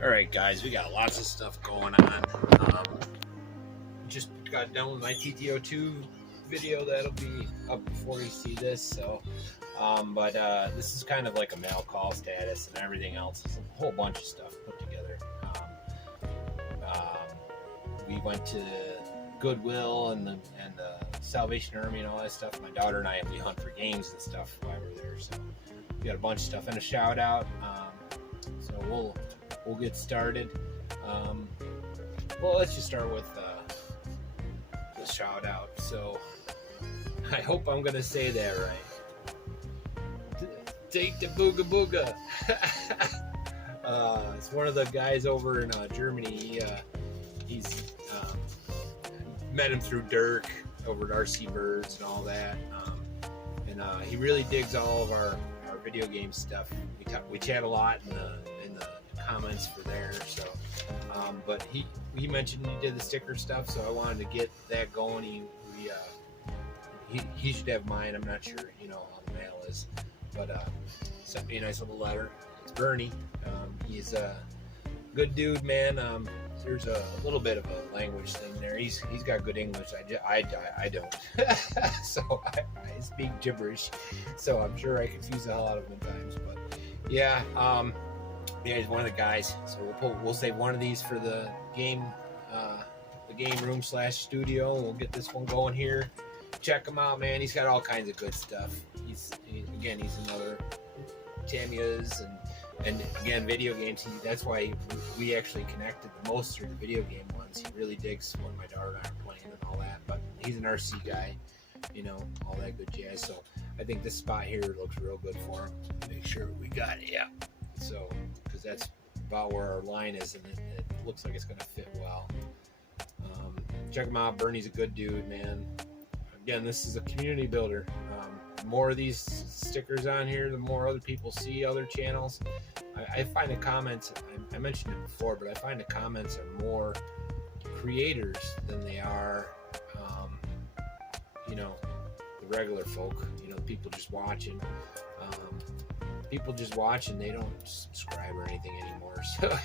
Alright guys, we got lots of stuff going on. Just got done with my TTO2 video. That'll be up before you see this. So, but this is kind of like a mail call status, and everything else is a whole bunch of stuff put together. We went to Goodwill and the Salvation Army and all that stuff. My daughter and I, we hunt for games and stuff while we're there. So we got a bunch of stuff and a shout out. So we'll get started. Well, let's just start with the shout out. So I hope I'm gonna say that right. Take the Buggabugga. It's one of the guys over in Germany. He's met him through Dirk over at RC Birds and all that, and he really digs all of our video game stuff. We chat a lot in the comments for there. So, but he mentioned he did the sticker stuff, so I wanted to get that going. He should have mine. I'm not sure, how the mail is, but sent me a nice little letter. It's Bernie. He's a good dude, man. There's a little bit of a language thing there. He's got good English. I don't. So I speak gibberish. So I'm sure I confuse the hell out of him at times. But yeah, he's one of the guys. So we'll save one of these for the game room / studio. And we'll get this one going here. Check him out, man. He's got all kinds of good stuff. He's another TAMIYAs and again, video games. That's why we actually connected the most through the video game ones. He really digs when my daughter and I are playing and all that. But he's an RC guy, all that good jazz. So I think this spot here looks real good for him. Make sure we got it, yeah. So, because that's about where our line is, and it looks like it's going to fit well. Check him out. Bernie's a good dude, man. Again, this is a community builder. The more of these stickers on here, the more other people see other channels. I find the comments, I mentioned it before, but I find the comments are more creators than they are, the regular folk, people just watching. People just watch and they don't subscribe or anything anymore. So,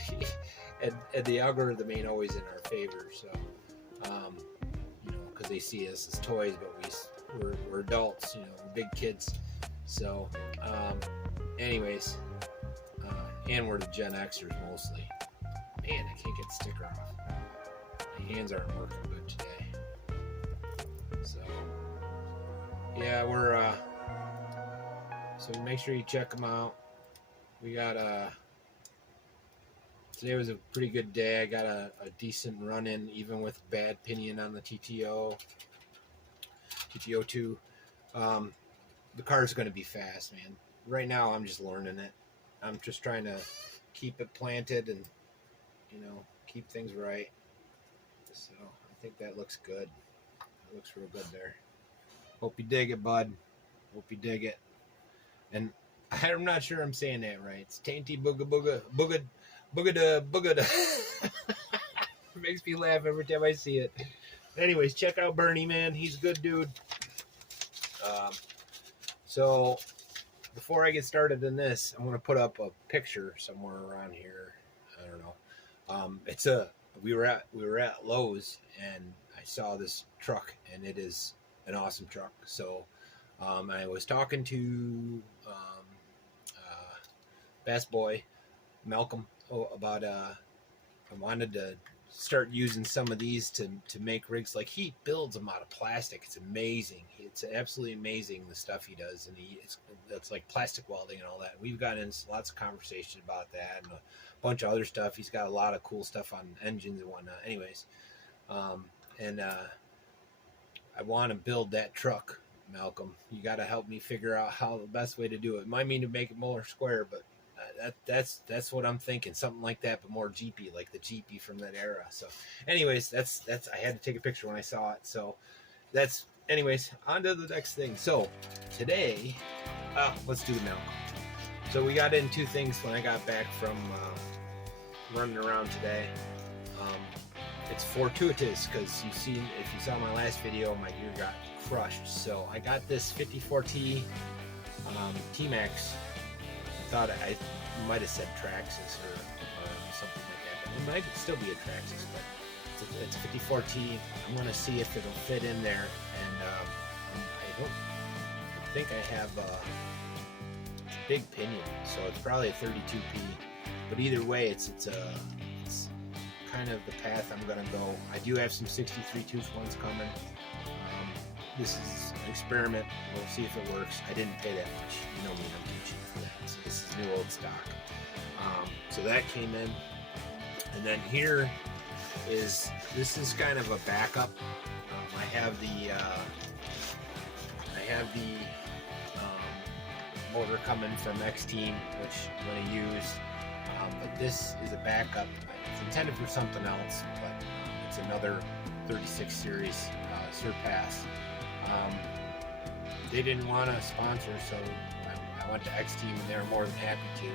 and the algorithm ain't always in our favor. So, because they see us as toys, but we're adults, we're big kids. So, anyways, and we're the Gen Xers mostly. Man, I can't get the sticker off. My hands aren't working good today. So, yeah, so make sure you check them out. We got today was a pretty good day. I got a decent run in, even with bad pinion on the TTO2. The car's going to be fast, man. Right now, I'm just learning it. I'm just trying to keep it planted and, keep things right. So I think that looks good. It looks real good there. Hope you dig it, bud. Hope you dig it. And I'm not sure I'm saying that right. It's Tante Buggabugga. Buggada. It makes me laugh every time I see it. Anyways, check out Bernie, man. He's a good dude. So before I get started in this, I'm going to put up a picture somewhere around here. I don't know. We were at Lowe's and I saw this truck, and it is an awesome truck. So I was talking to Bass Boy Malcolm about I wanted to start using some of these to make rigs. Like, he builds them out of plastic. It's amazing. It's absolutely amazing the stuff he does, and that's like plastic welding and all that. We've gotten into lots of conversation about that and a bunch of other stuff. He's got a lot of cool stuff on engines and whatnot. Anyways, and I want to build that truck, Malcolm. You got to help me figure out how the best way to do it. Might mean to make it more square, but that's what I'm thinking. Something like that, but more Jeepy, like the Jeepy from that era. So anyways, that's I had to take a picture when I saw it. So anyways, on to the next thing. So today, let's do it now. So we got into things when I got back from running around today. It's fortuitous because if you saw my last video, my gear got crushed. So I got this 54T T-Max. I thought I might have said Traxxas or something might still be a Traxxas, but it's a 54T. I'm gonna see if it'll fit in there, and I think I have a big pinion, so it's probably a 32P. But either way, it's kind of the path I'm gonna go. I do have some 63 tooth ones coming. This is an experiment. We'll see if it works. I didn't pay that much. You know me, I'm too cheap for that. So this is new old stock. So that came in, and then here is, this is kind of a backup. I have the motor coming from X Team, which I'm going to use. But this is a backup. It's intended for something else, but it's another 36 series Surpass. They didn't want to sponsor, so I went to X Team, and they were more than happy to.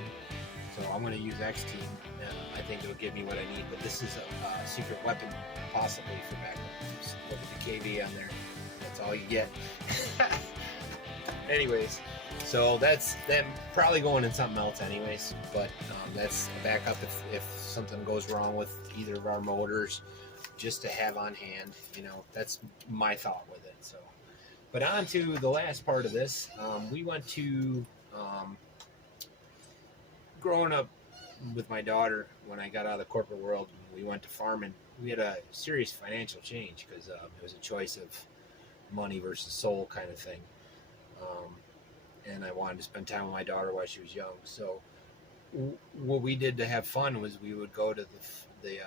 So I'm going to use X Team, and I think it'll give me what I need. But this is a secret weapon, possibly, for backup. Just look at the KV on there. That's all you get. Anyways, so that probably going in something else anyways, but that's a backup if something goes wrong with either of our motors, just to have on hand. You know, that's my thought with it. So, but on to the last part of this. We went to growing up with my daughter, when I got out of the corporate world, we went to farming. We had a serious financial change because it was a choice of money versus soul kind of thing. And I wanted to spend time with my daughter while she was young. So what we did to have fun was we would go to the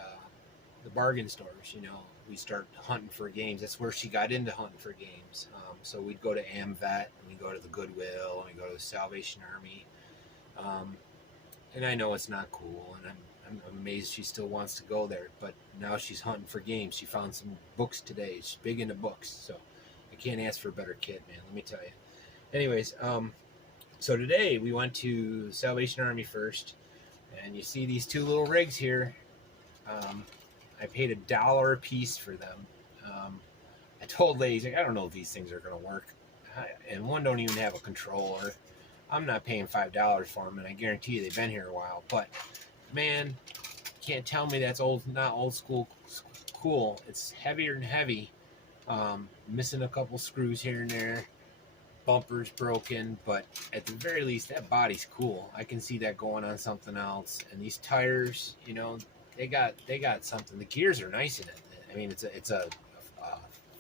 bargain stores. You know, we start hunting for games. That's where she got into hunting for games. So we'd go to AmVet, and we'd go to the Goodwill, and we'd go to the Salvation Army. And I know it's not cool, and I'm amazed she still wants to go there. But now she's hunting for games. She found some books today. She's big into books, so I can't ask for a better kid, man. Let me tell you. Anyways, so today we went to Salvation Army first, and you see these two little rigs here. I paid $1 a piece for them. I told ladies, like, I don't know if these things are going to work, and one don't even have a controller. I'm not paying $5 for them, and I guarantee you they've been here a while. But man, can't tell me that's not old school cool. It's heavier than heavy. Missing a couple screws here and there. Bumper's broken, but at the very least, that body's cool. I can see that going on something else. And these tires, you know, they got something. The gears are nice in it. I mean, it's a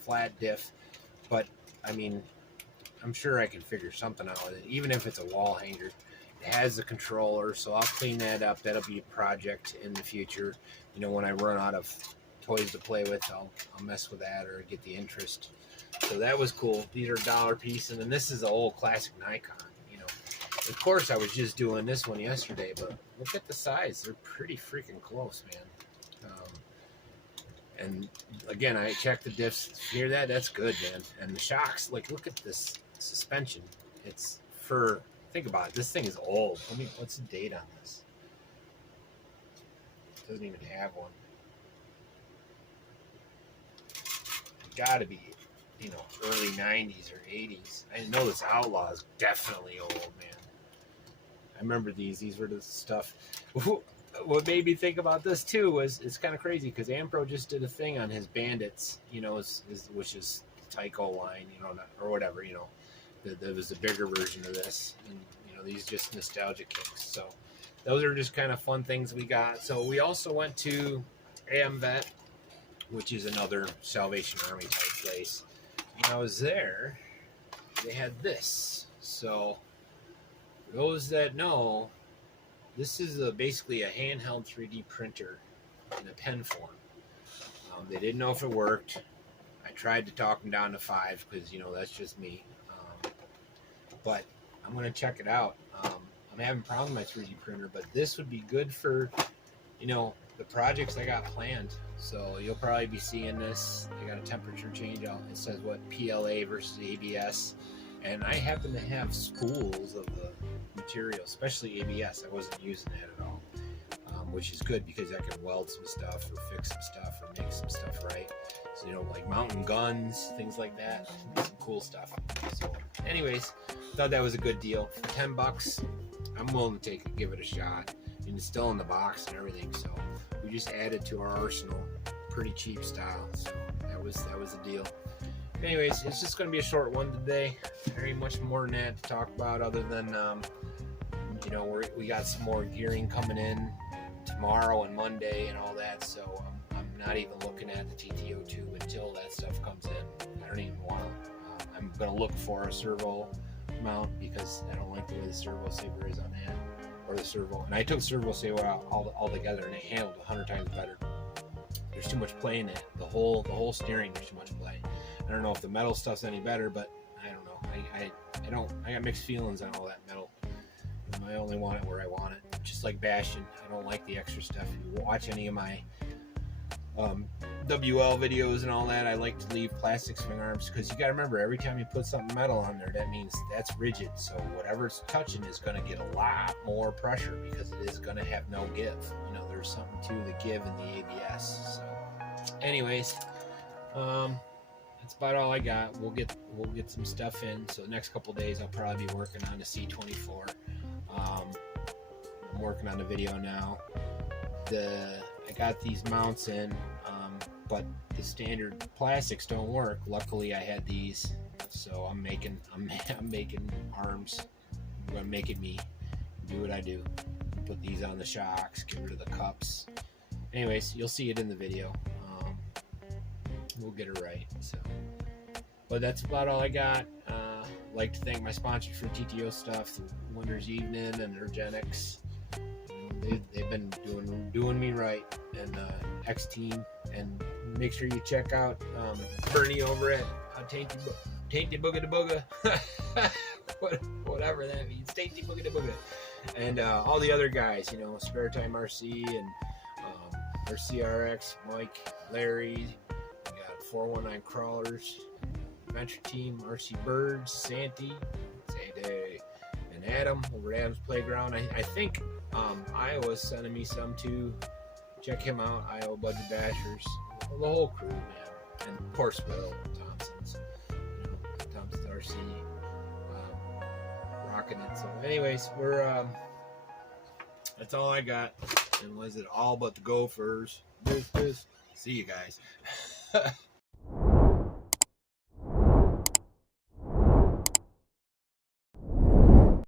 flat diff, but I mean, I'm sure I can figure something out with it, even if it's a wall hanger. It has the controller, so I'll clean that up. That'll be a project in the future. You know, when I run out of toys to play with, I'll mess with that or get the interest. So that was cool. These are $1 piece, and then this is the old classic Nikon. You know, of course I was just doing this one yesterday, but look at the size. They're pretty freaking close, man. And again, I checked the diffs. Hear that? That's good, man. And the shocks, like, look at this suspension. It's for, think about it. This thing is old. What's the date on this? It doesn't even have one. Gotta be, you know, early 90s or 80s. I know this Outlaw is definitely old, man. I remember these were the stuff. What made me think about this too was, it's kind of crazy because Ampro just did a thing on his Bandits, you know, which is Tyco line, you know, or whatever, you know. There was a bigger version of this, and you know, these just nostalgia kicks. So those are just kind of fun things we got. So we also went to AmVet, which is another Salvation Army type place. When I was there, they had this. So for those that know, this is basically a handheld 3D printer in a pen form. They didn't know if it worked. I tried to talk them down to 5 because, you know, that's just me. But I'm going to check it out. I'm having problems with my 3D printer, but this would be good for, you know, the projects I got planned. So you'll probably be seeing this. I got a temperature change out. It says what, PLA versus ABS. And I happen to have spools of the material, especially ABS. I wasn't using that at all, which is good because I can weld some stuff or fix some stuff or make some stuff right. So, you know, like mounting guns, things like that. Some cool stuff. So anyways, thought that was a good deal. For $10, I'm willing to give it a shot. And it's still in the box and everything. So we we just added to our arsenal. Pretty cheap style, so that was the deal. Anyways, it's just going to be a short one today. Very much more than that to talk about, other than you know, we got some more gearing coming in tomorrow and Monday and all that. So I'm not even looking at the TTO2 until that stuff comes in. I don't even want to. I'm going to look for a servo mount because I don't like the way the servo saver is on that, or the servo. And I took servo saver out all together, and it handled 100 times better. There's too much play in it. The whole steering, there's too much play. I don't know if the metal stuff's any better, but I don't know. I got mixed feelings on all that metal. I only want it where I want it. Just like bashing, I don't like the extra stuff. If you watch any of my WL videos and all that, I like to leave plastic swing arms, because you got to remember, every time you put something metal on there, that means that's rigid. So whatever it's touching is going to get a lot more pressure, because it is going to have no give. You know, there's something to the give in the ABS. So anyways, that's about all I got. We'll get some stuff in. So the next couple days I'll probably be working on the C24. I'm working on the video now. I got these mounts in, but the standard plastics don't work. Luckily I had these, so I'm making arms. I'm gonna make it me do what I do. Put these on the shocks, get rid of the cups. Anyways, you'll see it in the video. We'll get it right. So, but that's about all I got. Like to thank my sponsors for TTO stuff, the Wonders Evening and Urgenics. They've been doing me right, and X Team. And make sure you check out Bernie over at Tante Buggabugga. Whatever that means, Tante Buggabugga. And all the other guys, you know, Spare Time RC and RCRX, Mike, Larry. We got 419 Crawlers, Adventure Team, RC Birds, Santy, and Adam over at Adam's Playground. I think Iowa's sending me some too. Check him out, Iowa Budget Bashers. The whole crew, man. And of course, Will Thompson's, you know, Thompson's RC, rocking it. So, anyways, we're that's all I got. And was it all but the Gophers? See you guys.